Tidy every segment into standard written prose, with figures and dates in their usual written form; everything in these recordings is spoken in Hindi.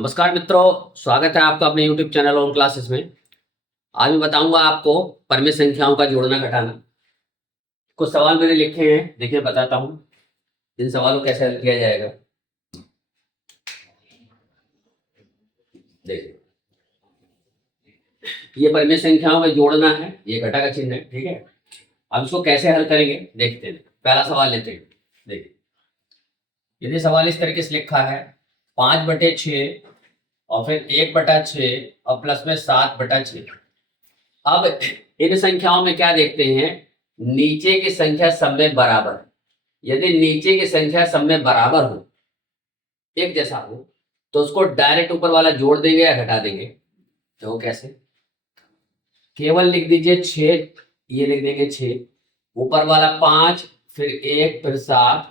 नमस्कार मित्रों, स्वागत है आपका अपने YouTube चैनल ऑन क्लासेस में। आज मैं बताऊंगा आपको परमेय संख्याओं का जोड़ना घटाना। कुछ सवाल मैंने लिखे हैं, देखिए बताता हूं इन सवालों को कैसे हल किया जाएगा। देखिए, ये परमेय संख्याओं में जोड़ना है, ये घटा का चिन्ह है, ठीक है। अब इसको कैसे हल करेंगे देखते हैं। पहला सवाल लेते हैं। देखिए, यदि सवाल इस तरीके से लिखा है 5/6 और फिर 1/6 और प्लस में 7/6। अब इन संख्याओं में क्या देखते हैं, नीचे की संख्या सब में बराबर है। यदि नीचे की संख्या सब में बराबर हो, एक जैसा हो, तो उसको डायरेक्ट ऊपर वाला जोड़ देंगे या घटा देंगे। तो कैसे, केवल लिख दीजिए 6, ये लिख देंगे 6, ऊपर वाला 5, फिर 1, फिर 7,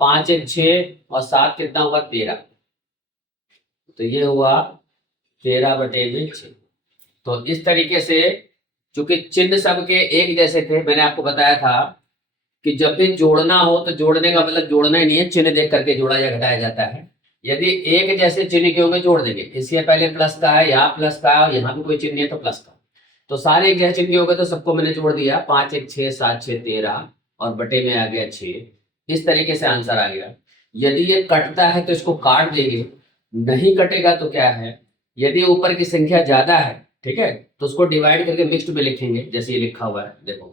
5 1 6 और 7 कितना होगा 13। तो ये हुआ 13/6। तो इस तरीके से, चूंकि चिन्ह सबके एक जैसे थे, मैंने आपको बताया था कि जब भी जोड़ना हो तो जोड़ने का मतलब जोड़ना ही नहीं है, चिन्ह देख करके जोड़ा या घटाया जाता है। यदि एक जैसे चिन्ह के होंगे जोड़ देंगे। इससे पहले प्लस का है, यहाँ प्लस का है और यहाँ भी कोई चिन्ह नहीं है तो प्लस का। तो सारे एक जैसे चिन्ह के हो गए तो सबको मैंने जोड़ दिया। 5 1 6 7 6 13 और बटे में आ गया 6। इस तरीके से आंसर आ गया। यदि ये कटता है तो इसको काट देंगे, नहीं कटेगा तो क्या है, यदि ऊपर की संख्या ज्यादा है, ठीक है, तो उसको डिवाइड करके मिक्स्ड में लिखेंगे। जैसे ये लिखा हुआ है, देखो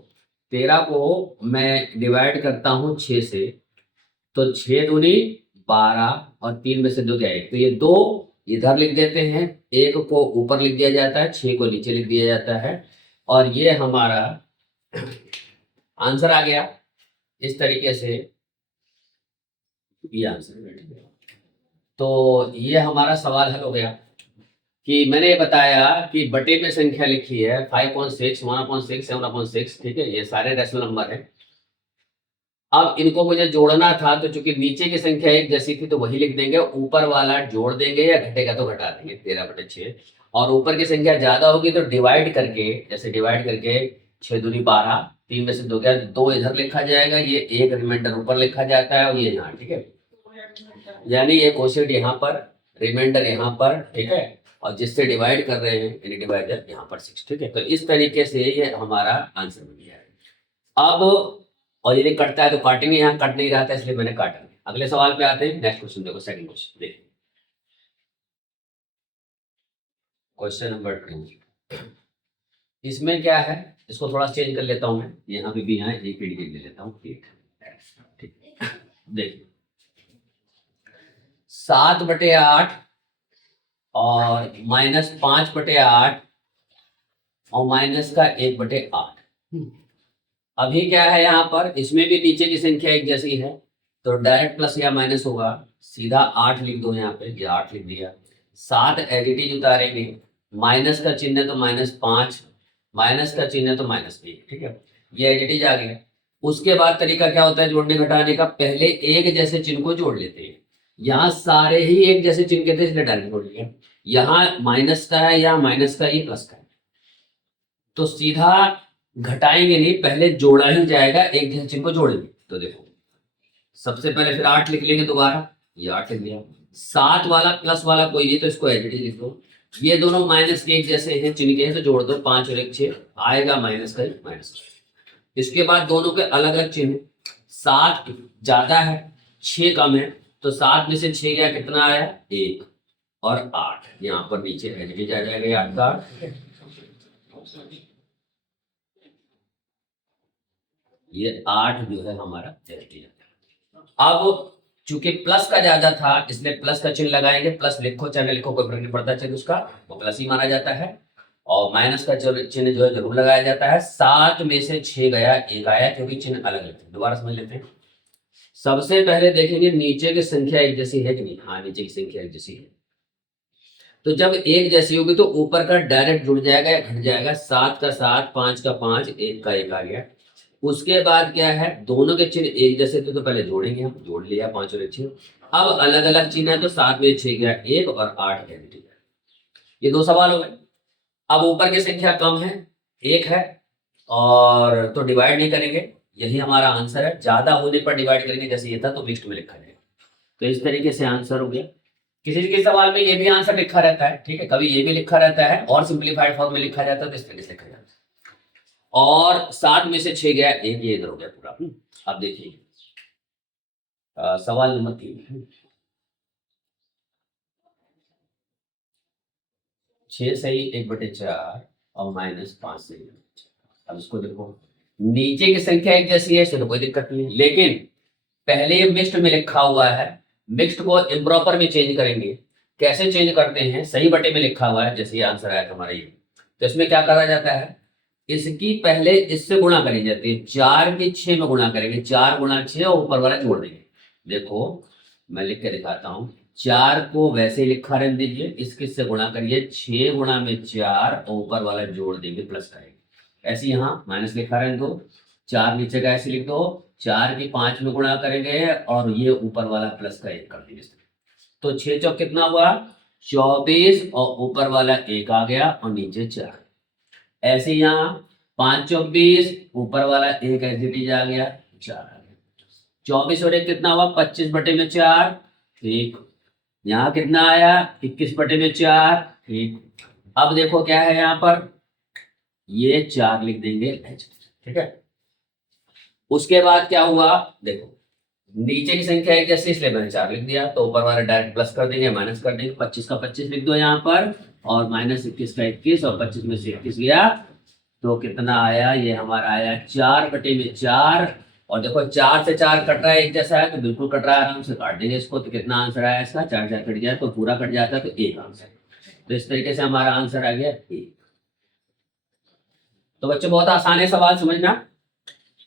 13 को मैं डिवाइड करता हूँ 6 से, तो 6 दूनी 12 और 3 में से 2 गया 1, तो ये 2 इधर लिख देते हैं, 1 को ऊपर लिख दिया जाता है, 6 को नीचे लिख दिया जाता है, और ये हमारा आंसर आ गया। इस तरीके से ये आंसर बैठ गया। तो ये हमारा सवाल हल हो गया कि मैंने ये बताया कि बटे में संख्या लिखी है 5/6, 1/6, 7/6, ठीक है, ये सारे रेशनल नंबर है। अब इनको मुझे जोड़ना था, तो चूंकि नीचे की संख्या एक जैसी थी तो वही लिख देंगे, ऊपर वाला जोड़ देंगे या घटेगा तो घटा देंगे 13/6। और ऊपर की संख्या ज्यादा होगी तो डिवाइड करके, जैसे डिवाइड करके 6 दूनी 12, 3 में से 2 गया, 2 इधर लिखा जाएगा, ये एक रिमाइंडर ऊपर लिखा जाता है और ये यहाँ, ठीक है। यानी ये क्वोशिएंट यहाँ पर, रिमाइंडर यहाँ पर, ठीक है, और जिससे डिवाइड कर रहे हैं यानी डिवाइडर यहाँ पर 6, ठीक है। तो इस तरीके से ये हमारा आंसर बन गया है। अब और यदि कटता है तो काटेंगे, यहाँ कट नहीं रहा था इसलिए मैंने काटा नहीं। अगले सवाल पे आते हैं। नेक्स्ट क्वेश्चन देखो, सेकंड क्वेश्चन देखिए, क्वेश्चन नंबर 2। इसमें क्या है, इसको थोड़ा चेंज कर लेता हूं मैं, यहाँ पे भी यहाँ एक डिजिट ले लेता हूँ, ठीक। देखिए 7/8 और -5/8 और माइनस का 1/8। अभी क्या है, यहाँ पर इसमें भी नीचे की संख्या एक जैसी है, तो डायरेक्ट प्लस या माइनस होगा, सीधा 8 लिख दो यहाँ पे, ये 8 लिख दिया। 7 एडिटिव उतारेंगे, माइनस का चिन्ह है तो -5, माइनस का चिन्ह है तो -1, ठीक है, ये एडिटिव आ गया। उसके बाद तरीका क्या होता है जोड़ने घटाने का, पहले एक जैसे चिन्ह को जोड़ लेते हैं। यहाँ सारे ही एक जैसे चिन्ह के थे इसलिए डायरेक्ट जोड़ लिया। यहाँ माइनस का है, यहाँ माइनस का, ये प्लस का है, तो सीधा घटाएंगे नहीं, पहले जोड़ा ही जाएगा, एक जैसे चिन्ह को जोड़ेंगे। तो देखो सबसे पहले फिर 8 लिख लेंगे दोबारा, ये 8 लिख लिया। 7 वाला प्लस वाला कोई नहीं तो इसको एडिटिव लिख दो। ये दोनों माइनस के एक जैसे हैं, चिन्ह के हैं, तो जोड़ दो, 5 और 1 6 आएगा, माइनस का माइनस। इसके बाद दोनों के अलग अलग चिन्ह, 7 ज्यादा है 6 कम है, तो 7 में से 6 गया, कितना आया 1, और 8 यहाँ पर नीचे एडिटिव आ जाएगा 8 का 8। ये 8 जो है हमारा एडिटिव। अब चूंकि प्लस का ज्यादा था इसलिए प्लस का चिन्ह लगाएंगे, प्लस लिखो चाहे लिखो कोई फर्क नहीं पड़ता, चिन्ह उसका वो प्लस ही माना जाता है। और माइनस का चिन्ह जो है जरूर लगाया जाता है। 7 में से 6 गया, 1 आया, क्योंकि चिन्ह अलग अलग थे। दोबारा समझ लेते हैं। सबसे पहले देखेंगे नीचे की संख्या एक जैसी है कि नहीं। हाँ, नीचे की संख्या एक जैसी है, तो जब एक जैसी होगी तो ऊपर का डायरेक्ट जुड़ जाएगा या घट जाएगा। 7 का 7, 5 का 5, 1 का 1 आ गया। उसके बाद क्या है, दोनों के चिन्ह एक जैसे थे तो पहले जोड़ेंगे, हम जोड़ लिया 5 और 1 6। अब अलग अलग चिन्ह है तो 7 में 6 गया 1 और 8 एडिटिव है। ये 2 सवाल हो गए। अब ऊपर की संख्या कम है, 1 है, और तो डिवाइड नहीं करेंगे, यही हमारा आंसर है। ज्यादा होने पर डिवाइड करेंगे, जैसे ये था तो मिक्स्ड में लिखा जाएगा। तो इस तरीके से आंसर हो गया। किसी किसी सवाल में ये भी आंसर लिखा रहता है, ठीक है, कभी ये भी लिखा रहता है और सिंपलीफाइड फॉर्म में लिखा जाता है, तो इस तरीके से लिखा जाता है। और 7 में से 6 गया, एक ये इधर हो गया पूरा। अब देखिए सवाल नंबर 3, 6 सही 1/4 और -5 सही। अब इसको देखो, नीचे की संख्या एक जैसी है, तो कोई दिक्कत नहीं है, लेकिन पहले ये मिक्स्ड में लिखा हुआ है, मिक्स्ड को इम्प्रॉपर में चेंज करेंगे। कैसे चेंज करते हैं, सही बटे में लिखा हुआ है, जैसे ये आंसर आया था हमारा ये, तो इसमें क्या करा जाता है, इसकी पहले इससे गुणा करी जाती है, 4 की 6 में गुणा करेंगे, 4 गुणा 6 और ऊपर वाला जोड़ देंगे। देखो मैं लिख के दिखाता हूँ, 4 को वैसे ही लिखा रहने दीजिए, इसके से गुणा करिए, 6 गुणा में 4 और ऊपर वाला जोड़ देंगे, प्लस करेंगे। ऐसे यहाँ माइनस लिखा रहने दो, 4 नीचे का ऐसे लिख दो, 4 की 5 में गुणा करेंगे और ये ऊपर वाला प्लस का 1 कर देंगे। तो 6 चौक कितना हुआ, 24 और ऊपर वाला 1 आ गया और नीचे 4। ऐसे यहाँ 5 24, ऊपर वाला 1 एज आ गया, 4 आ गया। 24 और 1 कितना हुआ, 25/4, ठीक। यहाँ कितना आया, 21/4, ठीक। अब देखो क्या है यहाँ पर, ये 4 लिख देंगे, ठीक है। उसके बाद क्या हुआ, देखो नीचे की संख्या एक जैसे, इसलिए मैंने 4 लिख दिया, तो ऊपर वाला डायरेक्ट प्लस कर देंगे, माइनस कर देंगे, 25 का 25 लिख दो यहाँ पर, और -21 का 21, और 25 में से 21 गया, तो कितना आया, ये हमारा आया 4/4। और देखो 4 से 4 कट रहा है, एक जैसा है, तो बिल्कुल कट रहा है, आराम से काट देंगे इसको, तो कितना आंसर आया इसका, 4 4 कट गया तो पूरा कट जाता है, तो 1 आंसर। तो इस तरीके से हमारा आंसर आ गया 1। तो बच्चों बहुत आसान है सवाल समझना,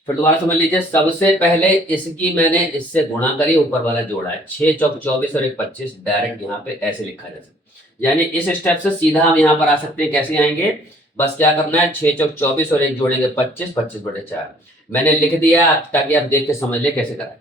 फिर दोबारा समझ लीजिए। सबसे पहले इसकी मैंने इससे गुणा करी, ऊपर वाला जोड़ा है, 6 चौक 24 और 1 25, डायरेक्ट यहाँ पे ऐसे लिखा जा सकता है, यानी इस स्टेप से सीधा हम यहाँ पर आ सकते हैं। कैसे आएंगे, बस क्या करना है, 6 चौक 24 और 1 जोड़ेंगे 25, 25/4 मैंने लिख दिया, ताकि आप देख के समझ ले कैसे करा।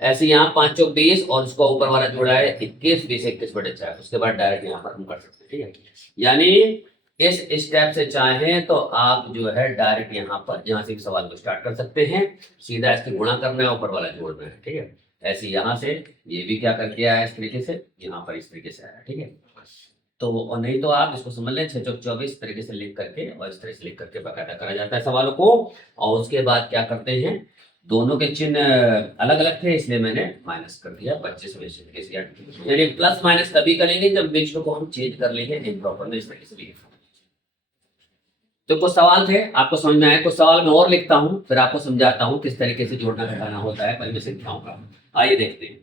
ऐसे यहाँ 5 चौक 20 और उसको ऊपर वाला जोड़ा है 21, 20 21/4, उसके बाद डायरेक्ट यहाँ पर हम कर सकते हैं, ठीक है। यानी इस स्टेप से चाहें तो आप जो है डायरेक्ट यहाँ पर, यहाँ से सवाल को स्टार्ट कर सकते हैं, सीधा इसकी गुणा करना है, ऊपर वाला जोड़ना है, ठीक है। ऐसे यहाँ से ये भी क्या करके आया इस तरीके से, यहाँ पर इस तरीके से आया, ठीक है। तो और नहीं तो आप इसको समझ लें, 6 चौक 24 तरीके से लिख करके, और इस तरह से लिख करके बाकायदा करा जाता है सवालों को। और उसके बाद क्या करते हैं, दोनों के चिन्ह अलग अलग थे, इसलिए मैंने माइनस कर दिया 25 में से, यानी प्लस माइनस तभी करेंगे जब मिक्स्ड को हम चेंज कर लेंगे इम्प्रॉपर में, इस तरीके से। तो कुछ सवाल थे, आपको समझ में आए, कुछ सवाल मैं और लिखता हूँ, फिर आपको समझाता हूँ किस तरीके से जोड़ना घटाना होता है, पहले मैं सिखाऊंगा। आइए देखते हैं।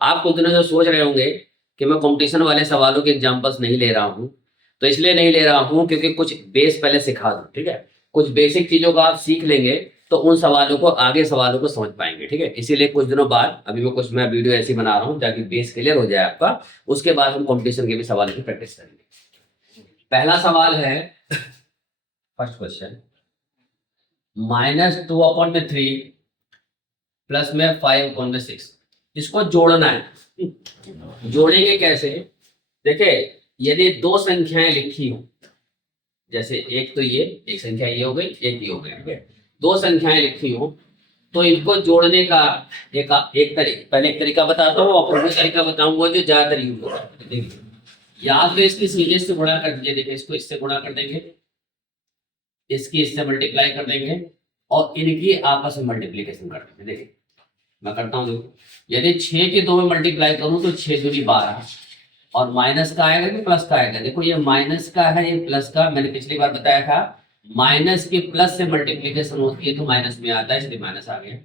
आप कुछ दिनों जो सोच रहे होंगे कि मैं कंपटीशन वाले सवालों के एग्जांपल्स नहीं ले रहा हूँ, तो इसलिए नहीं ले रहा हूँ क्योंकि कुछ बेस पहले सिखा दूँ, ठीक है। कुछ बेसिक चीजों को आप सीख लेंगे तो उन सवालों को, आगे सवालों को समझ पाएंगे, ठीक है। इसीलिए कुछ दिनों बाद अभी मैं वीडियो ऐसी बना रहा हूँ ताकि बेस क्लियर हो जाए आपका, उसके बाद हम कॉम्पिटिशन के भी सवालों की प्रैक्टिस करेंगे। पहला सवाल है, फर्स्ट क्वेश्चन, -2/3 प्लस में 5/6, इसको जोड़ना है। जोड़ेंगे कैसे, देखिए यदि दो संख्याएं लिखी हो, जैसे एक तो ये, एक संख्या ये हो गई, एक ये हो गई, ठीक है। दो संख्याएं लिखी हो तो इनको जोड़ने का एक तरीका, पहले एक तरीका बताता हूँ और फिर तरीका बताऊंगा जो ज्यादातर यूज होता है। या तो इसकी सीधे से गुणा कर दीजिए, देखिए इसको इससे गुणा कर देंगे, इसकी इससे मल्टीप्लाई कर देंगे, और इनकी आपस में मल्टीप्लीकेशन कर देंगे। देखिए मैं करता हूँ, यदि 6 के 2 में मल्टीप्लाई करूँ तो 6 दूनी 12, और माइनस का आएगा कि प्लस का आएगा, देखो ये माइनस का है, ये प्लस का, मैंने पिछली बार बताया था माइनस के प्लस से मल्टीप्लीकेशन होती है तो माइनस में आता है, इसलिए माइनस आ गया।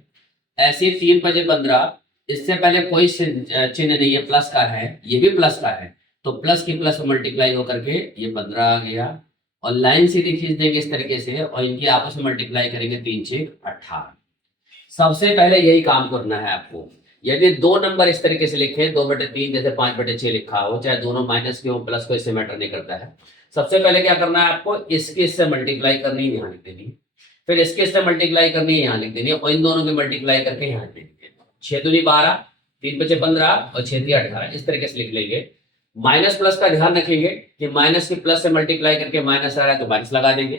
ऐसे 3 × 15, इससे पहले कोई चिन्ह नहीं है, प्लस का है, ये भी प्लस का है, तो प्लस की प्लस में मल्टीप्लाई होकर के ये 15 आ गया, और लाइन सीधी खींच देंगे इस तरीके से, और इनकी आपस में मल्टीप्लाई करेंगे, 3 × 6 = 18। सबसे पहले यही काम करना है आपको। यदि दो नंबर इस तरीके से लिखे, 2/3 जैसे 5/6 लिखा हो, चाहे दोनों माइनस के हो प्लस को, इससे मैटर नहीं करता है। सबसे पहले क्या करना है आपको, इसके इससे मल्टीप्लाई करनी है, यहाँ लिख देनी है, फिर इसके इससे मल्टीप्लाई करनी है, यहाँ लिख देनी है, और इन दोनों की मल्टीप्लाई करके यहाँ लिख देंगे। 6 दूनी 12, 3 × 5 = 15 और 6 × 3 = 18, इस तरीके से लिख लेंगे। माइनस प्लस का ध्यान रखेंगे कि माइनस के प्लस से मल्टीप्लाई करके माइनस आ रहा है तो माइनस लगा देंगे,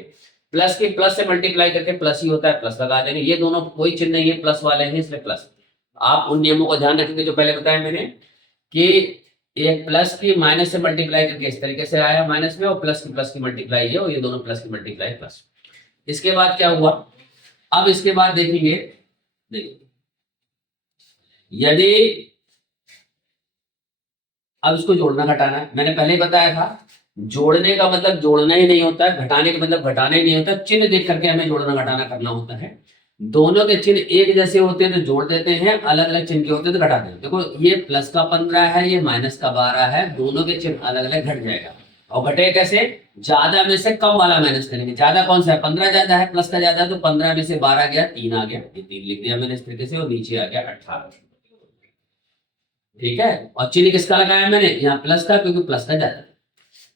प्लस के प्लस से मल्टीप्लाई करके प्लस ही होता है, प्लस लगा देंगे। ये दोनों कोई चिन्ह नहीं है प्लस वाले हैं, इसलिए प्लस। आप उन नियमों को ध्यान रखेंगे जो पहले बताया मैंने कि एक प्लस की माइनस से मल्टीप्लाई करके इस तरीके से आया माइनस में, और प्लस की मल्टीप्लाई ये, और ये दोनों प्लस की मल्टीप्लाई प्लस। इसके बाद क्या हुआ, अब इसके बाद देखेंगे, देखिए यदि अब इसको जोड़ना घटाना है, मैंने पहले ही बताया था जोड़ने का मतलब जोड़ना ही नहीं होता है, घटाने का मतलब घटाना ही नहीं होता, चिन्ह देख करके हमें जोड़ना घटाना करना होता है। दोनों के चिन्ह एक जैसे होते हैं तो जोड़ देते हैं, अलग अलग चिन्ह के होते हैं तो घटा देते हैं। देखो ये प्लस का 15 है, ये माइनस का 12 है, दोनों के चिन्ह अलग अलग घट जाएगा। और घटे कैसे, ज्यादा में से कम वाला माइनस करेंगे। ज्यादा कौन सा है, 15 ज्यादा है, प्लस का ज्यादा है, तो 15 में से 12 गया, 3 आ गया, ये 3 लिख दिया मैंने इस तरीके से, और नीचे आ गया 18। ठीक है, और चिन्ह किसका लगाया मैंने यहाँ प्लस का, क्योंकि प्लस का ज्यादा है।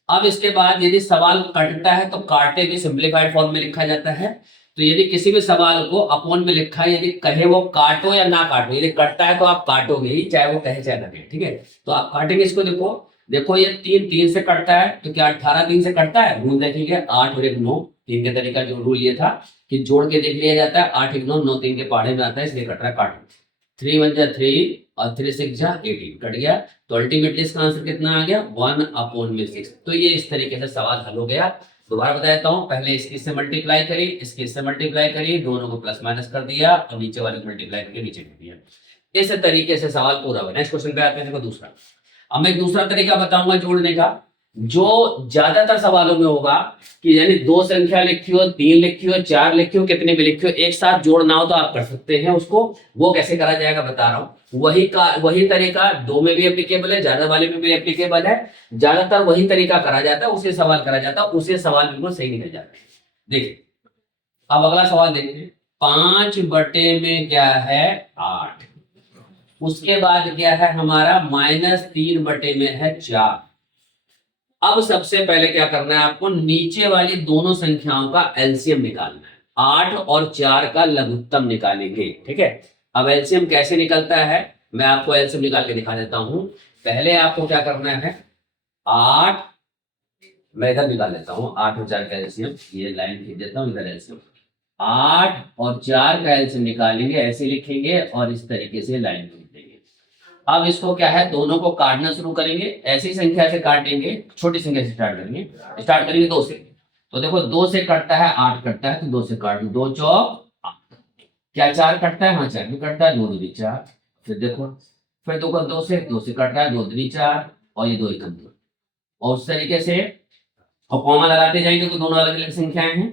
अब इसके बाद यदि सवाल कटता है तो काटे की सिंप्लीफाइड फॉर्म में लिखा जाता है। तो यदि किसी भी सवाल को अपोन में लिखा है, यदि कहे वो काटो या ना काटो, यदि कटता है तो आप काटोगे ही, चाहे वो कहे चाहे ना कहे। ठीक है, तो आप काटेंगे इसको। देखो देखो ये 3 से कटता है, तो क्या 18 3 से कटता है, रूल देखेंगे 8 और 1 9, 3 के तरीका जो रूल ये था कि जोड़ के देख लिया जाता है, 8 1 9 9 3 के पहाड़े में आता है, इसलिए कट रहा है। काटो 3 1 जा 3 और 3 6 जा 18 कट गया। तो अल्टीमेटली इसका आंसर कितना आ गया, 1/6। तो ये इस तरीके से सवाल हल हो गया। दोबारा बता देता हूँ, पहले इसकी से मल्टीप्लाई करी, इसकी से मल्टीप्लाई करी, दोनों को प्लस माइनस कर दिया, और नीचे वाले को मल्टीप्लाई करके नीचे कर दिया। इस तरीके से सवाल पूरा हुआ। नेक्स्ट क्वेश्चन पे आते हैं। देखो दूसरा, अब मैं एक दूसरा तरीका बताऊंगा जोड़ने का, जो ज्यादातर सवालों में होगा कि यानी 2 संख्या लिखी हो, 3 लिखी हो, 4 लिखी हो, कितने भी लिखी हो, एक साथ जोड़ना हो तो आप कर सकते हैं उसको। वो कैसे करा जाएगा बता रहा हूँ। वही तरीका 2 में भी एप्लीकेबल है, ज्यादा वाले में भी एप्लीकेबल है। ज्यादातर वही तरीका करा जाता है, उसे सवाल करा जाता है, उसे सवाल बिल्कुल सही निकल जाता है। देखिए अब अगला सवाल देखते हैं। 5 बटे में क्या है 8, उसके बाद क्या है हमारा -3 बटे में है 4। अब सबसे पहले क्या करना है आपको, नीचे वाली दोनों संख्याओं का एलसीएम निकालना है। 8 और 4 का लघुत्तम निकालेंगे। ठीक है, अब एलसीएम कैसे निकलता है मैं आपको एलसीएम निकाल के दिखा देता हूं। पहले आपको क्या करना है, 8 मैं इधर निकाल लेता हूं, 8 और 4 का एलसीएम, ये लाइन खींच देता हूं इधर एलसीएम। 8 और 4 का एलसीएम निकालेंगे, ऐसे लिखेंगे और इस तरीके से लाइन खींच देंगे। अब इसको क्या है, दोनों को काटना शुरू करेंगे, ऐसी संख्या से काटेंगे, छोटी संख्या से स्टार्ट करेंगे 2 से। तो देखो 2 से कटता है 8 कटता है, तो 2 से काट दो, 2 चौक 8। क्या 4 कटता है, हाँ 4 भी कटता है, 2 दूनी 4। फिर देखो फिर 2 से कट रहा है, 2 दूनी 4, और ये 2 एकम 2, और उस तरीके से और कॉमा लगाते जाएंगे तो दोनों अलग अलग संख्याएं हैं।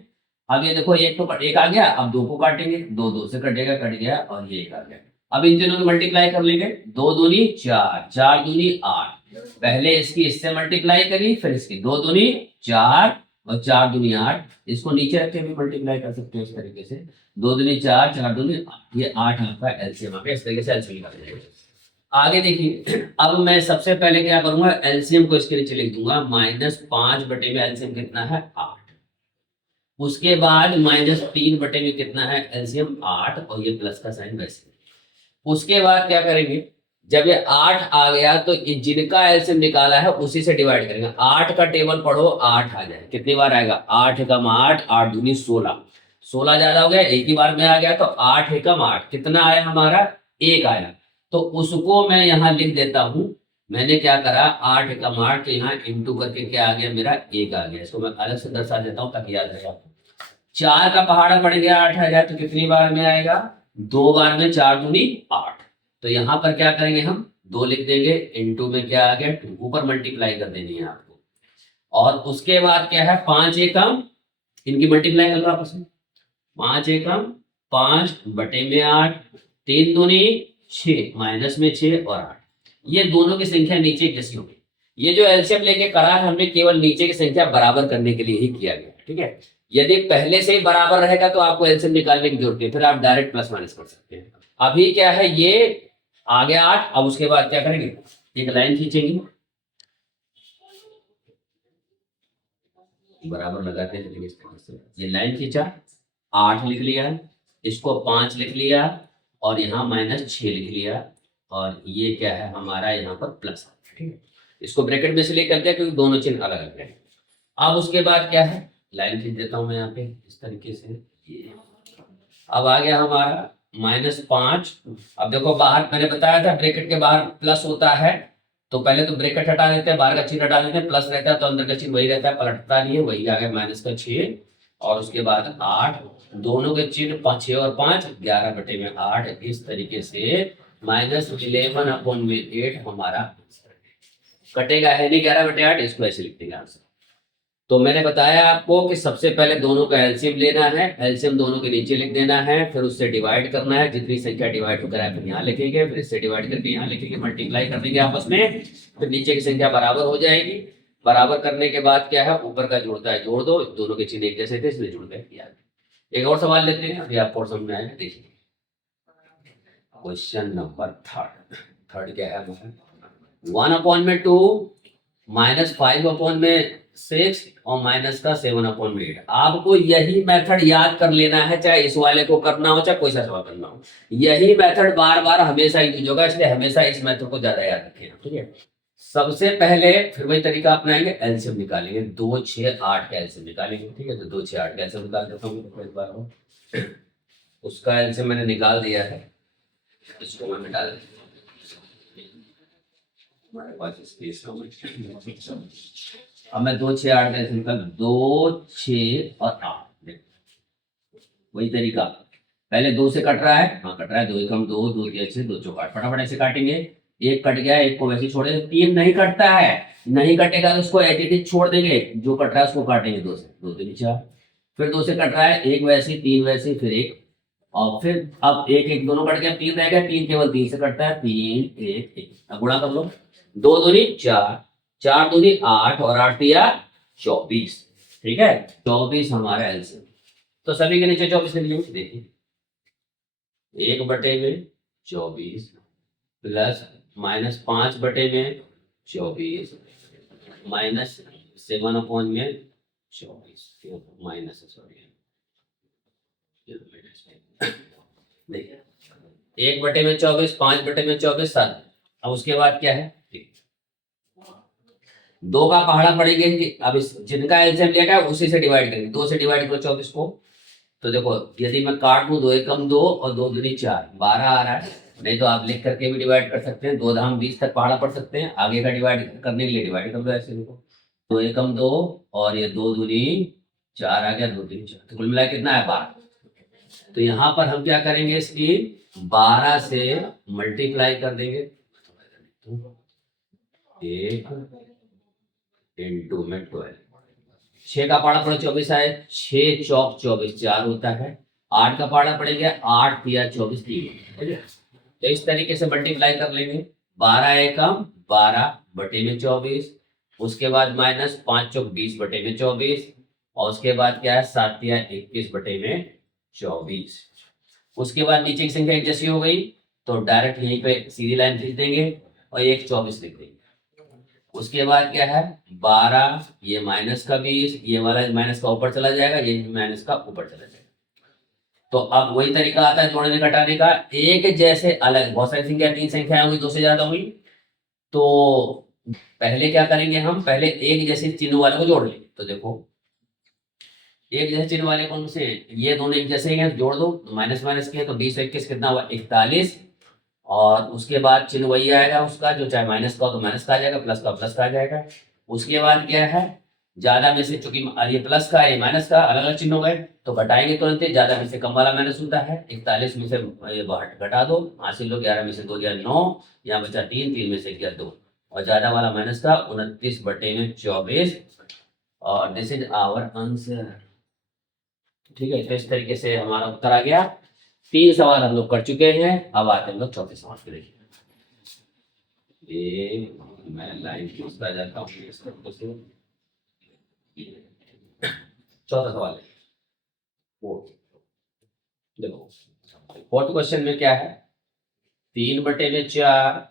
अब ये देखो एक तो एक आ गया, अब 2 को काटेंगे, 2 2 से कटेगा, कट गया, और ये 1 आ गया। अब इन तीनों को मल्टीप्लाई कर लेंगे, 2 दूनी 4, 4 दूनी 8। पहले इसकी इससे मल्टीप्लाई करी, फिर इसकी 2 दूनी 4 और 4 दूनी 8। इसको नीचे रख के भी मल्टीप्लाई कर सकते हैं इस तरीके से, 2 दूनी 4, 4 दूनी 8, ये 8 आपका एलसीएम आ गया। इस तरीके से एलसीएम निकाला जाएगा। आगे देखिए, अब मैं सबसे पहले क्या करूंगा, एलसीएम को इसके नीचे लिख दूंगा, -5 बटे में एलसीएम कितना है 8। उसके बाद -3 बटे में कितना है एलसीएम 8, और ये प्लस का साइन वैसे। उसके बाद क्या करेंगे, जब ये 8 आ गया तो जिनका एलसीएम निकाला है उसी से डिवाइड करेंगे। 8 का टेबल पढ़ो, 8 आ जाए, कितनी बार आएगा, 8 एकम 8, 8 दूनी 16, 16 ज्यादा हो गया, एक ही बार में आ गया, तो 8 एकम 8 कितना आया हमारा, 1 आया। तो उसको मैं यहाँ लिख देता हूँ, मैंने क्या करा, 8 एकम 8, तो यहाँ इंटू करके क्या आ गया मेरा 1 आ गया। इसको मैं अलग से दर्शा देता हूँ ताकि याद रहे आपको। 4 का पहाड़ा पड़ गया 8 आ जाए, तो कितनी बार में आएगा, 2 बार में, 4 दूनी 8। तो यहाँ पर क्या करेंगे हम 2 लिख देंगे, इंटू में क्या आ गया 2, ऊपर मल्टीप्लाई कर देनी है आपको। और उसके बाद क्या है, 5 एकम, इनकी मल्टीप्लाई कर लो आपस में, 5 एकम 5 बटे में 8, 3 दूनी 6, माइनस में 6 और 8। ये दोनों की संख्या नीचे जैसी होगी। ये जो एलसीएम लेके करा है हमने केवल नीचे की संख्या बराबर करने के लिए ही किया गया। ठीक है, यदि पहले से ही बराबर रहेगा तो आपको एलसीएम निकालने की जरूरत है, फिर आप डायरेक्ट प्लस माइनस कर सकते हैं। अभी क्या है, ये आ गया 8। अब उसके बाद क्या करेंगे, एक लाइन खींचेंगे, बराबर लगाते हैं इस तरह से, ये लाइन खींचा, 8 लिख लिया, इसको 5 लिख लिया, और यहाँ -6 लिख लिया, और ये क्या है हमारा यहाँ पर प्लस। ठीक है, इसको ब्रैकेट में इसलिए कर दिया क्योंकि दोनों चिन्ह अलग अलग है। अब उसके बाद क्या है, लाइन खींच देता हूं मैं यहाँ पे इस तरीके से, ये अब आ गया हमारा -5। अब देखो बाहर मैंने बताया था ब्रैकेट के बाहर प्लस होता है, तो पहले तो ब्रैकेट हटा देते हैं, बाहर का चिन्ह हटा देते हैं, प्लस रहता है तो अंदर का चिन्ह वही रहता है, पलटता नहीं है, वही आ गया -6 और उसके बाद 8, दोनों के चिन्ह 6 और 5 11/8। इस तरीके से -11/8 हमारा कटेगा, है नहीं 11/8, इसको ऐसे लिख देंगे आंसर। तो मैंने बताया आपको कि सबसे पहले दोनों का एलसीएम लेना है, एलसीएम दोनों के नीचे लिख देना है, फिर उससे डिवाइड करना है, जितनी संख्या डिवाइड होकर आए फिर यहाँ लिखेंगे, फिर इससे डिवाइड करके यहाँ लिखेंगे, मल्टीप्लाई कर देंगे आपस में, फिर नीचे की संख्या बराबर हो जाएगी। बराबर करने के बाद क्या है, ऊपर का जोड़ता है जोड़ दो, दोनों के चिन्ह एक जैसे थे इसलिए जुड़ गए। एक और सवाल लेते हैं, अभी आपको समझ में आएगा, देखिए क्वेश्चन नंबर थर्ड क्या है, 1/2 -5/6 और माइनस का 7/8। आपको यही मेथड याद कर लेना है, चाहे इस वाले को करना हो चाहे कोई सा सवाल करना हो, यही मेथड बार बार हमेशा यूज होगा, इसलिए हमेशा इस मेथड को ज्यादा याद रखें, ठीक है। सबसे पहले फिर वही तरीका अपनाएंगे, एलसीएम निकालेंगे, 2, 6, 8 का एलसीएम निकालेंगे, ठीक है। तो 2, 6, 8 का एलसीएम निकाल देता हूँ एक बार, उसका एलसीएम मैंने निकाल दिया है, इसको मैं मिटा देता हूँ। अब मैं 2, 6, 8 का निकाल, 2, 6 और 8, वही तरीका, पहले 2 से कट रहा है, हाँ कट रहा है, 2 एकम 2, 2 तिया 6, 2 चौक 8, फटाफट ऐसे काटेंगे। एक कट गया, एक को वैसे छोड़े, 3 नहीं कटता है, नहीं कटेगा तो उसको एडिटिव छोड़ देंगे, जो कट रहा है उसको काटेंगे 2 से, 2 3 4, फिर 2 से कट रहा है, एक वैसे 3 वैसे, फिर एक, और फिर अब एक एक दोनों कट गया, 3 रह गया, 3 केवल 3 से कटता है, 3 1 1, अब गुणा कर लो, 2 दूनी 4, 4 दूनी 8 और 8 दिया 24, ठीक है, 24 हमारा एलसीएम। तो सभी के नीचे 24 लिख लीजिए, देखिए 1/24 प्लस -5/24 माइनस 7/24 माइनस, सॉरी देखिए 1/24, 5/24 7। अब उसके बाद क्या है, 2 का पहाड़ा पड़ेंगे, अब इस जिनका एलसीएम लिया है उसी से डिवाइड करेंगे, 2 से डिवाइड करो 24 को, तो देखो यदि मैं काट दूं, 2 एकम 2 और 2 दूनी 4, 12 आ रहा है, नहीं तो आप लिख करके भी डिवाइड कर सकते हैं, 2 धाम 20 तक पहाड़ा पढ़ सकते हैं, आगे का डिवाइड करने के लिए डिवाइड कर दो ऐसे, देखो 2 एकम 2 और ये 2 दूनी 4 आ गया, 2 दूनी 4, तो कुल मिला कितना है 12। तो यहाँ पर हम क्या करेंगे, इसकी 12 से मल्टीप्लाई कर देंगे, 1 इंटू में 12, 6 का पहाड़ा पड़ा 24 आए, 6 चौक 24 4 होता है, 8 का पहाड़ा पड़ेगा 8 या 24 3, ठीक है। तो इस तरीके से मल्टीप्लाई कर लेंगे, 12 एकम 12/24, उसके बाद माइनस 5 चौक 20/24, और उसके बाद क्या है 7 या 21/24। उसके बाद नीचे की संख्या एक जैसी हो गई, तो डायरेक्ट यहीं पे सीधी लाइन खींच देंगे और 1 24 लिख देंगे। उसके बाद क्या है 12, ये माइनस का 20, ये वाला माइनस का ऊपर चला जाएगा, ये माइनस का ऊपर चला जाएगा। तो अब वही तरीका आता है जोड़ने घटाने का, एक जैसे अलग, बहुत सारी संख्या 3 संख्याएं हुई, 2 से ज्यादा हुई, तो पहले क्या करेंगे हम, पहले एक जैसे चिन्ह वाले को जोड़ लेंगे। तो देखो एक जैसे चिन्ह वाले कौन से, ये दोनों एक जैसे हैं, जोड़ दो, माइनस माइनस के, तो 20 21 कितना हुआ 41, और उसके बाद चिन्ह वही आएगा उसका, जो चाहे माइनस का हो तो माइनस का आ जाएगा, प्लस का प्लस का आ जाएगा। उसके बाद क्या है, ज्यादा में से, चूंकि ये प्लस का है माइनस का अलग अलग चिन्ह हो गए, तो घटाएंगे तुरंत ही, ज्यादा में से कम वाला माइनस होता है, 41 में से ये घटा दो, हासिल लो, 11 में से 2 गया 9, यहाँ बचा 3, 3 में से गया 2, और ज्यादा वाला माइनस का 29/24, और दिस इज आवर आंसर, ठीक है। तो इस तरीके से हमारा उत्तर आ गया। 3 सवाल हम लोग कर चुके हैं, अब आते हैं हम लोग चौथे सवाल पे। देखिए ये मैं लाइन खींचता जाता हूँ, चौथा सवाल है देखो, फोर्थ क्वेश्चन में क्या है, 3/4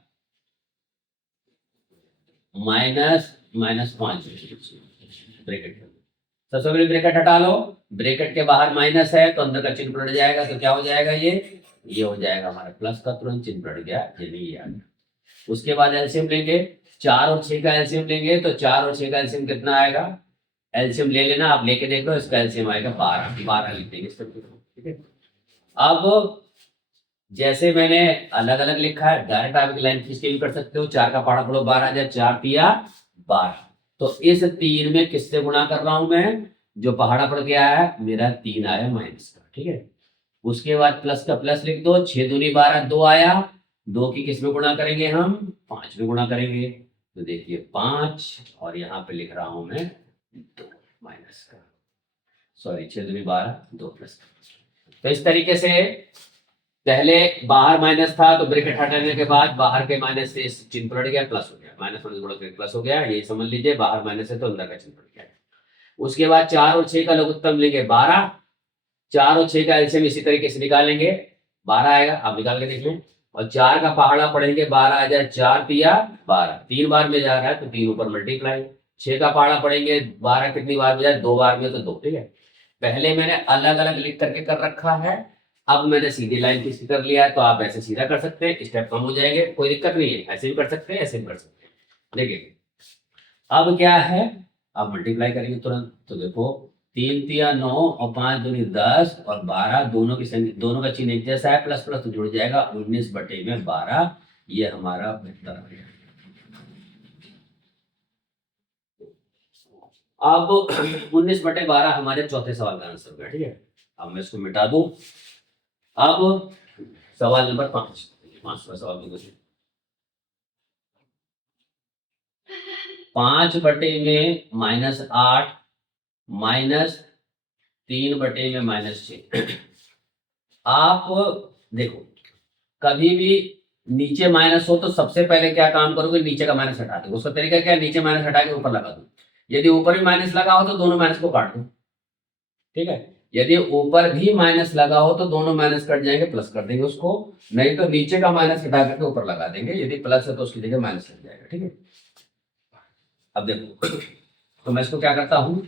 माइनस -5 ब्रैकेट, सबसे पहले ब्रैकेट हटा लो, ब्रैकेट के बाहर माइनस है तो अंदर का चिन्ह पलट जाएगा, तो क्या हो जाएगा, ये हो जाएगा हमारा प्लस का, तुरंत चिन्ह पलट गया, ये नहीं आ गया। उसके बाद एलसीएम लेंगे, 4 और 6 का एलसीएम लेंगे, तो 4 और 6 का एलसीएम कितना आएगा, एलसीएम ले लेना, आप लेके देख लो, इसका एलसीएम आएगा 12 लिख देंगे, ठीक है। अब जैसे मैंने अलग अलग लिखा है, डायरेक्ट आप एक लाइन खींच के भी कर सकते हो। 4 का पहाड़ा पढ़ो 12, 4 तिया 12। तो इस 3 में किससे गुणा कर रहा हूं मैं? जो पहाड़ा पड़ के आया है मेरा 3 आया माइनस का, ठीक है। उसके बाद प्लस का प्लस लिख दो, 6 दूनी 12, 2 आया। 2 की किस में गुणा करेंगे हम? 5 में गुणा करेंगे। तो देखिए 5, और यहाँ पे लिख रहा हूं मैं 2 माइनस का, सॉरी 6 दूनी 12, 2 प्लस का। तो इस तरीके से पहले बाहर माइनस था तो ब्रैकेट हटाने के बाद बाहर के माइनस से चिन्ह पलट गया, प्लस हो गया। माइनस माइनस बढ़ के प्लस हो गया, ये समझ लीजिए। बाहर माइनस है तो अंदर का चिन्ह पलट गया। उसके बाद 4 और 6 का लघुत्तम लेंगे 12। 4 और 6 का एलसीएम इसी तरीके से निकालेंगे, 12 आएगा। आप निकाल के देख लें। और 4 का पहाड़ा पढ़ेंगे 12 आ जाए, 4 तिया 12, 3 बार में जा रहा है तो 3 ऊपर मल्टीप्लाई। 6 का पहाड़ा पढ़ेंगे 12 कितनी बार में जाए? 2 बार में, तो 2, ठीक है। पहले मैंने अलग अलग लिख करके कर रखा है, अब मैंने सीधी लाइन खींच कर लिया है। तो आप ऐसे सीधा कर सकते हैं, स्टेप कम हो जाएंगे, कोई दिक्कत नहीं है। ऐसे भी कर सकते हैं, ऐसे भी कर सकते हैं। देखिए अब क्या है, अब मल्टीप्लाई करेंगे तुरंत। तो देखो 3 तिया 9 और 5 दूनी 10 और 12, दोनों की संख्या, दोनों का चिन्ह एक जैसा है, प्लस प्लस तो जुड़ जाएगा। 19/12 ये हमारा उत्तर आ गया। अब 19/12 हमारे चौथे सवाल का आंसर हो गया, ठीक है। अब मैं इसको मिटा दूं। अब सवाल नंबर 5, 5वां सवाल में 5/में -8 -3/में -6। आप देखो कभी भी नीचे माइनस हो तो सबसे पहले क्या काम करोगे? नीचे का माइनस हटा दो। उसका तरीका क्या है? नीचे माइनस हटा के ऊपर लगा दो। यदि ऊपर भी माइनस लगा हो तो दोनों माइनस को काट दो, ठीक है। यदि ऊपर भी माइनस लगा हो तो दोनों माइनस कट जाएंगे, प्लस कर देंगे उसको। नहीं तो नीचे का माइनस हटा करके ऊपर लगा देंगे। यदि प्लस है तो उसकी जगह माइनस लग जाएगा, ठीक है। अब देखो तो मैं इसको क्या करता हूँ,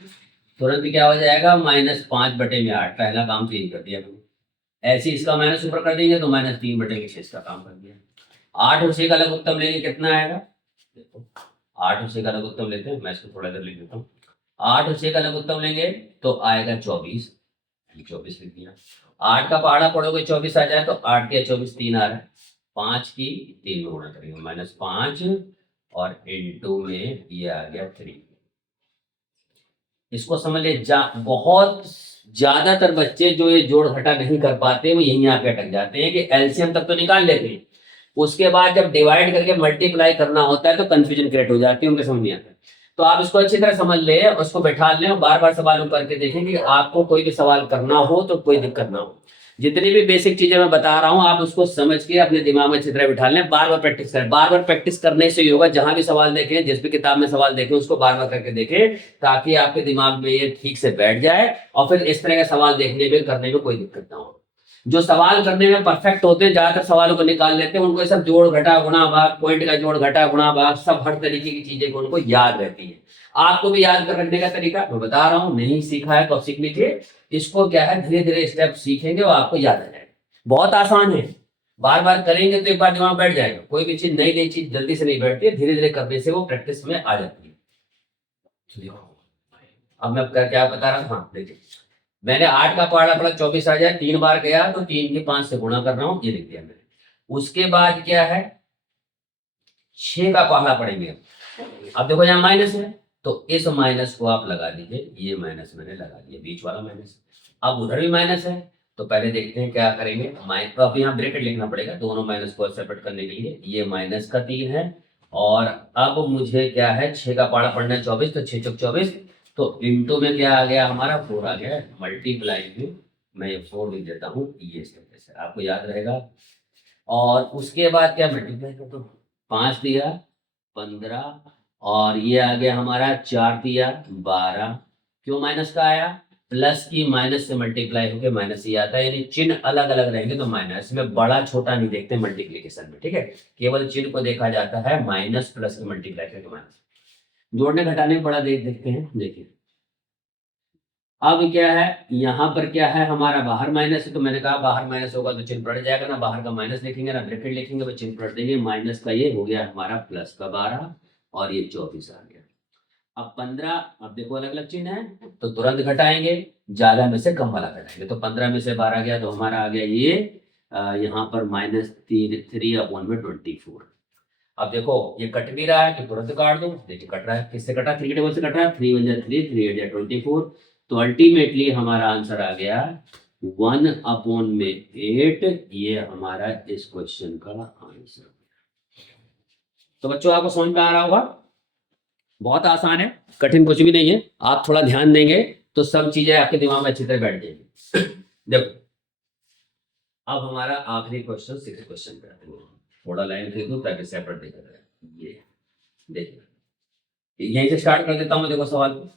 तुरंत क्या हो जाएगा? -5/8। पहला काम तो यही कर दिया मैंने। ऐसे इसका माइनस ऊपर कर देंगे तो -3/6 इसका काम कर दिया। 8 और 6 का लघुत्तम लेंगे, कितना आएगा? देखो 8 और 6 का लघुत्तम लेते हैं, मैं इसको थोड़ा देर लिख देता हूँ। 8 और 6 का लघुत्तम लेंगे तो आएगा 24, 24 लिख दिया। 8 का पहाड़ा पढ़ोगे 24 आ जाए तो 8 के 24 3 आ रहा है। 5 की 3 में गुणा करेंगे, -5 और इनटू में ये आ गया 3। इसको समझ ले। बहुत ज्यादातर बच्चे जो ये जोड़ घटा नहीं कर पाते वो यहीं आके अटक जाते हैं कि एलसीएम तक तो निकाल लेते हैं, उसके बाद जब डिवाइड करके मल्टीप्लाई करना होता है तो कंफ्यूजन क्रिएट हो जाती है, उनके समझ नहीं आता। तो आप इसको अच्छी तरह समझ ले, उसको बैठा लें और बार बार सवालों करके देखें कि आपको कोई भी सवाल करना हो तो कोई दिक्कत ना हो। जितनी भी बेसिक चीजें मैं बता रहा हूं आप उसको समझ के अपने दिमाग में अच्छी तरह बिठा लें, बार बार प्रैक्टिस करें। बार बार प्रैक्टिस करने से ही होगा। जहां भी सवाल देखें, जिस भी किताब में सवाल देखें, उसको बार बार करके देखें ताकि आपके दिमाग में ये ठीक से बैठ जाए और फिर इस तरह का सवाल देखने में करने में कोई दिक्कत ना हो। जो सवाल करने में परफेक्ट होते हैं ज्यादातर सवालों को निकाल लेते हैं, उनको सब जोड़ घटा गुणा भाग, पॉइंट का जोड़ घटा गुणा भाग, सब हर तरीके की चीजें को उनको याद रहती है। आपको भी याद कर रखने का तरीका मैं बता रहा हूँ, नहीं सीखा है तो सीख लीजिए। इसको क्या है, धीरे धीरे स्टेप सीखेंगे और आपको याद आ जाएगा। बहुत आसान है, बार बार करेंगे तो एक बार दिमाग बैठ जाएगा। कोई भी चीज, नई नई चीज जल्दी से नहीं बैठती है, धीरे धीरे करने से वो प्रैक्टिस में आ जाती है। अब मैं क्या बता रहा था, हाँ देखिए मैंने 8 का पहाड़ा पड़ा 24 आ जाए, 3 बार गया तो 3 के 5 से गुणा कर रहा हूँ, ये लिख दिया मैंने। उसके बाद क्या है, 6 का पहाड़ा पड़ेंगे। अब देखो यहाँ माइनस है तो इस माइनस को आप लगा दीजिए, ये माइनस मैंने लगा दिया, बीच वाला माइनस। अब उधर भी माइनस है तो पहले देखते हैं क्या करेंगे। तो अब यहाँ ब्रैकेट लिखना पड़ेगा दोनों माइनस को सेपरेट करने के लिए। ये -3 है और अब मुझे क्या है, 6 का पहाड़ा पढ़ना है 24, तो 6 चौक 24, तो इंटू में क्या आ गया हमारा 4 आ गया। मल्टीप्लाई में मैं ये 4 लिख देता हूँ, ये इस तरीके से आपको याद रहेगा। और उसके बाद क्या मल्टीप्लाई कर दो, 5 दिया 15 और ये आ गया हमारा 4 दिया 12। क्यों माइनस का आया? प्लस की माइनस से मल्टीप्लाई होकर माइनस ही आता है, यानी चिन्ह अलग अलग रहेंगे तो माइनस में बड़ा छोटा नहीं देखते मल्टीप्लीकेशन में, ठीक है। केवल चिन्ह को देखा जाता है, माइनस प्लस की मल्टीप्लाई करके माइनस। जोड़ने घटाने में बड़ा देखते हैं। देखिए अब क्या है, यहाँ पर क्या है हमारा, बाहर माइनस है तो मैंने कहा बाहर माइनस होगा तो चिन्ह पलट जाएगा ना, बाहर का माइनस लिखेंगे ना ब्रैकेट लिखेंगे तो चिन्ह पलट देंगे। माइनस का ये हो गया हमारा प्लस का 12 और ये 24 आ गया। अब 15, अब देखो अलग अलग चिन्ह है तो तुरंत घटाएंगे, ज्यादा में से कम वाला घटाएंगे। तो 15 में से 12 गया तो हमारा आ गया ये यहाँ पर -3/24। अब देखो ये कट भी रहा है तो तुरंत काट दो। देखिए कट रहा है, किससे कटा? 3 के टेबल से कट रहा है। 3 × 3, 3 × 24। तो अल्टीमेटली हमारा आंसर आ गया 1/8। ये हमारा इस क्वेश्चन का आंसर। तो बच्चों आपको समझ में आ रहा होगा, बहुत आसान है, कठिन कुछ भी नहीं है। आप थोड़ा ध्यान देंगे तो सब चीजें आपके दिमाग में अच्छी तरह बैठ जाएंगी। देखो अब हमारा आखिरी क्वेश्चन 6 क्वेश्चन पे आते हैं। थोड़ा लाइन खींच दूं ताकि सेपरेट दिख रहा है। ये देखिए यहीं से स्टार्ट कर देता हूँ। देखो सवाल,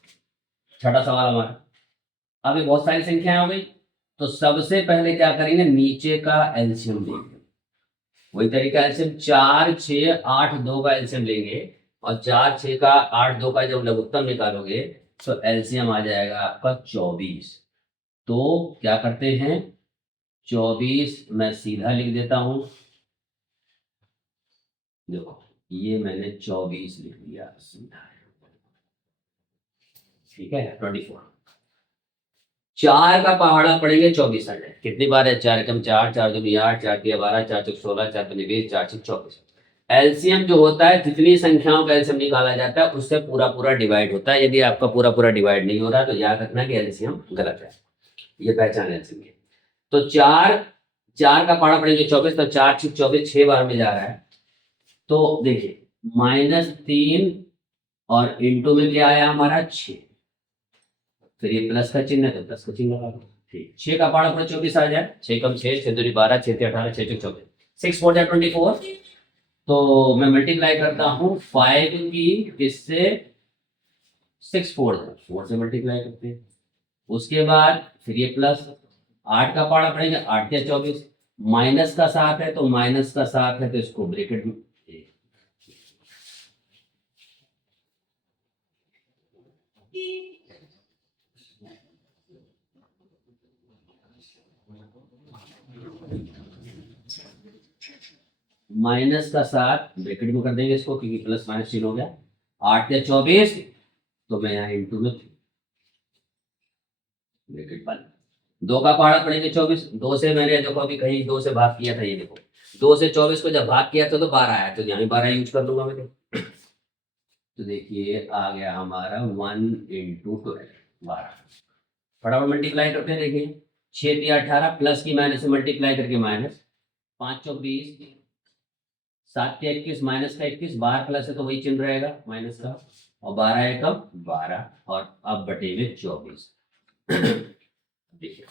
छठा सवाल हमारा। अब ये बहुत सारी संख्याएं हो गई, तो सबसे पहले क्या करेंगे, नीचे का एलसीएम लेंगे। वही तरीका एलसीएम 4, 6, 8, 2 का एलसीएम लेंगे। और 4, 6 का 8, 2 का जब लघुत्तम निकालोगे तो एलसीएम आ जाएगा आपका 24। तो क्या करते हैं, 24 मैं सीधा लिख देता हूं। देखो ये मैंने 24 लिख दिया सीधा, ठीक है। 24 4 का पहाड़ा पड़ेंगे 24 आ जाए। कितनी बार है, 4 कम 4, 4 दूनी 8, 4 तिया 12, 4 चौक 16, 4 पंजे 20, 4 6 24। एलसीएम जो होता है, जितनी संख्याओं का एलसीएम निकाला जाता है उससे पूरा पूरा डिवाइड होता है। यदि आपका पूरा पूरा डिवाइड नहीं हो रहा तो याद रखना कि एलसीएम गलत है। ये पहचान एलसीएम की। तो 4 का पहाड़ा पड़ेंगे 24, तो 4 6 24, 6 बार में जा रहा है। तो देखिए -3 और इंटू में क्या आया हमारा 6। फिर ये प्लस का चिन्ह है तो प्लस का चिन्ह लगा दो। ठीक, 6 का पहाड़ा पूरा 24 आ जाए। 6 कम 6, 6 दूनी 12, 6 तिया 18, 6 चौक 24, 6 4 24। तो मैं मल्टीप्लाई करता हूँ 5 की इससे, 6 4 से मल्टीप्लाई करते हैं। उसके बाद फिर ये प्लस 8 का पहाड़ा पड़ेगा 8 या 24, माइनस का 7 है तो माइनस का 7 है तो इसको ब्रैकेट में माइनस का 7 ब्रैकेट में कर देंगे इसको, क्योंकि प्लस माइनस चिन्ह हो गया। 8 या 24 तो मैं यहाँ इंटू में ब्रैकेट बंद। 2 का पहाड़ा पड़ेंगे 24, 2 से मैंने देखो अभी कहीं 2 से भाग किया था। ये देखो 2 से 24 को जब भाग किया था तो 12 आया, तो यहाँ 12 यूज कर लूंगा मैं। तो देखिए आ गया हमारा 1 × 12। फटाफट मल्टीप्लाई करते हैं। देखिए 6 तिया 18, प्लस की माइनस से मल्टीप्लाई करके माइनस, 5 चौक 20, 7 तिया 21, माइनस का 21, 12 प्लस है तो वही चिन्ह रहेगा माइनस का, और 12 है कम 12, और अब बटे में 24। देखिए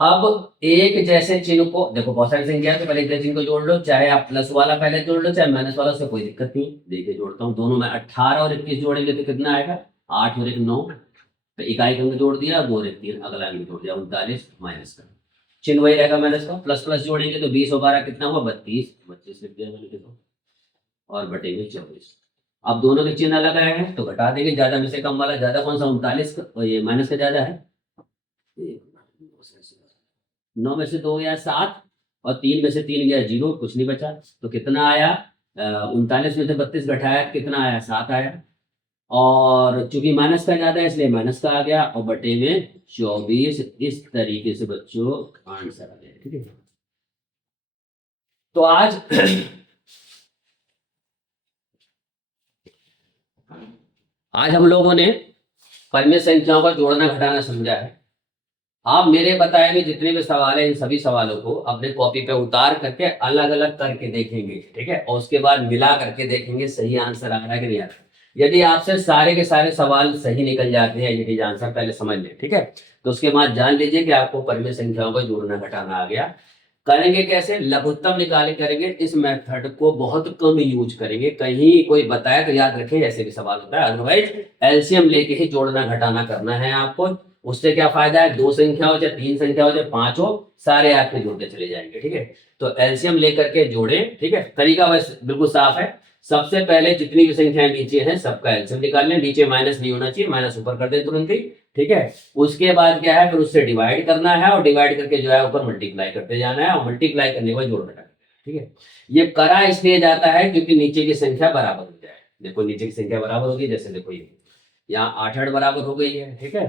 अब एक जैसे चिन्ह को देखो, बहुत सारी संख्या है तो पहले एक जैसे चिन्ह को जोड़ लो, चाहे आप प्लस वाला पहले जोड़ लो चाहे माइनस वाला, उससे कोई दिक्कत नहीं। देखिए जोड़ता हूँ दोनों में, 18 और 21 जोड़ेंगे तो कितना आएगा, 8 और 1 9। तो इकाई अंक जोड़ दिया, 2 और 1 3, अगला अंक जोड़ दिया 39, माइनस का चिन्ह वही रहेगा माइनस का। प्लस प्लस जोड़ेंगे तो 20 और 12 कितना हुआ, 32, 25 लिख दिया मैंने, देखो, और बटे में 24। अब दोनों के चिन्ह अलग आए हैं तो घटा देंगे, ज्यादा में से कम वाला ज्यादा कौन सा, 39 का, और ये माइनस का ज्यादा है। 9 में से 2 गया 7, और 3 में से 3 गया 0, कुछ नहीं बचा। तो कितना आया, 39 में से 32 घटाया कितना आया, 7 आया। और चूंकि माइनस का ज्यादा है इसलिए माइनस का आ गया, और बटे में 24। इस तरीके से बच्चों आंसर आ गया, ठीक है। तो आज हम लोगों ने परिमेय संख्याओं का जोड़ना घटाना समझा है। आप मेरे बताए हुए जितने भी सवाल है इन सभी सवालों को अपने कॉपी पे उतार करके अलग अलग करके देखेंगे, ठीक है, और उसके बाद मिला करके देखेंगे सही आंसर आ रहा है कि नहीं आ रहा। यदि आपसे सारे के सारे सवाल सही निकल जाते हैं, यदि आंसर पहले समझ लें, ठीक है, तो उसके बाद जान लीजिए कि आपको परिमेय संख्याओं का जोड़ना घटाना आ गया। करेंगे कैसे, लघुत्तम निकाले करेंगे। इस मेथड को बहुत कम यूज करेंगे, कहीं कोई बताए तो याद रखें ऐसे भी सवाल होता है, अदरवाइज एलसीएम लेके ही जोड़ना घटाना करना है आपको। उससे क्या फायदा है, 2 संख्या हो चाहे 3 संख्या हो चाहे 5 हो, सारे आपके जुड़ते चले जाएंगे, ठीक है। तो एलसीएम लेकर के जोड़े, ठीक है। तरीका बस बिल्कुल साफ है। सबसे पहले जितनी भी संख्याएं नीचे हैं सबका एलसीएम निकाल लें, नीचे माइनस नहीं होना चाहिए, माइनस ऊपर कर दें तुरंत ही, ठीक है। उसके बाद क्या है, फिर उससे डिवाइड करना है, और डिवाइड करके जो है ऊपर मल्टीप्लाई करते जाना है, और मल्टीप्लाई करने के बाद जोड़ घटा, ठीक है। ये करा इसलिए जाता है क्योंकि नीचे की संख्या बराबर हो जाए। देखो नीचे की संख्या बराबर होगी, जैसे देखो ये यहाँ 8 8 बराबर हो गई है, ठीक है।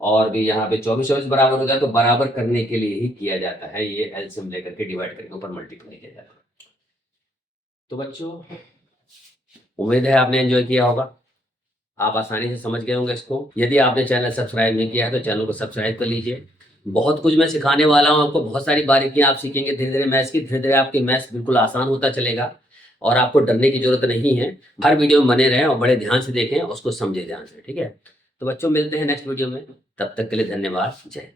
और भी यहाँ पे 24 बराबर हो जाए तो बराबर करने के लिए ही किया जाता है, ये एलसीएम लेकर के डिवाइड करके ऊपर मल्टीप्लाई किया जाता है। तो बच्चों उम्मीद है आपने एंजॉय किया होगा, आप आसानी से समझ गए होंगे इसको। यदि आपने चैनल सब्सक्राइब नहीं किया है तो चैनल को सब्सक्राइब कर लीजिए। बहुत कुछ मैं सिखाने वाला हूँ आपको, बहुत सारी बारीकियां आप सीखेंगे धीरे धीरे मैथ्स की, धीरे धीरे आपकी मैथ्स बिल्कुल आसान होता चलेगा और आपको डरने की जरूरत नहीं है। हर वीडियो में बने रहें और बड़े ध्यान से देखें, उसको समझे ध्यान से, ठीक है। तो बच्चों मिलते हैं नेक्स्ट वीडियो में, तब तक के लिए धन्यवाद, जय हिंद।